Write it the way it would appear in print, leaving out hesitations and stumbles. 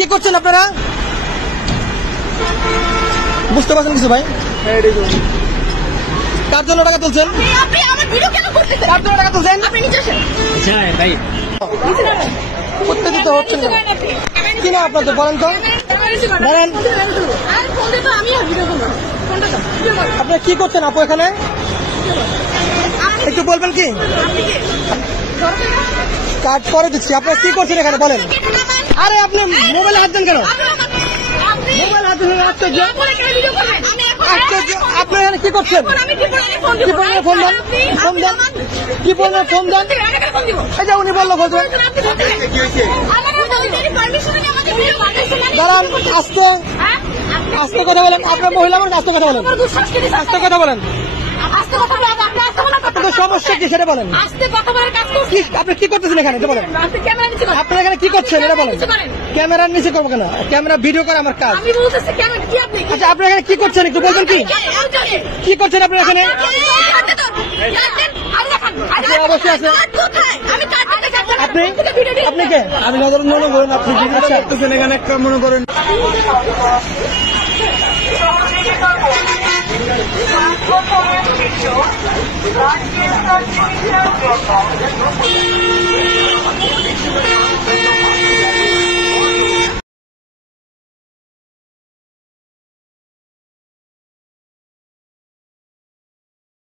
কি করছেন আপনারা? বুঝতে পারছেন কিছু ভাই? কার জন্য টাকা তুলছেন? কার জন্য টাকা তুলছেন? করতে দিতে হচ্ছে না। কি না আপনাদের বলেন তো? বলেন আপনারা কি করছেন আপু এখানে? একটু বলবেন কি? কাজ করে দিচ্ছি। আপনারা কি করছেন এখানে বলেন? আরে আপনি মোবাইলে হাত দেন কেন? মোবাইল হাত দেন আশ্চর্য। আপনি এখানে কি করছেন? কি পরিমাণে ফোন দেন? ফোন দেন কি পরিমাণে ফোন দেন? এই যে উনি বললো বলছেন দাঁড়ান আস্তে আস্তে কথা বলেন। আপনার মহিলা মানুষ আস্তে কথা বলেন। আস্তে কথা বলেন। আপনাদের সমস্যা কি সেটা বলেন। আপনি কি করতেছেন এখানে এটা বলেন। আপনি এখানে কি করছেন এটা বলেন। ক্যামেরার নিচে করবো কেন? ক্যামেরা ভিডিও করে আমার কাজ। আচ্ছা আপনি এখানে কি করছেন একটু বলবেন কি? কি করছেন আপনি এখানে? অবশ্যই আছে। আপনি আপনি কে? আমি নজর মনে করেন আপনি করতেছেন এখানে একটা মনে করেন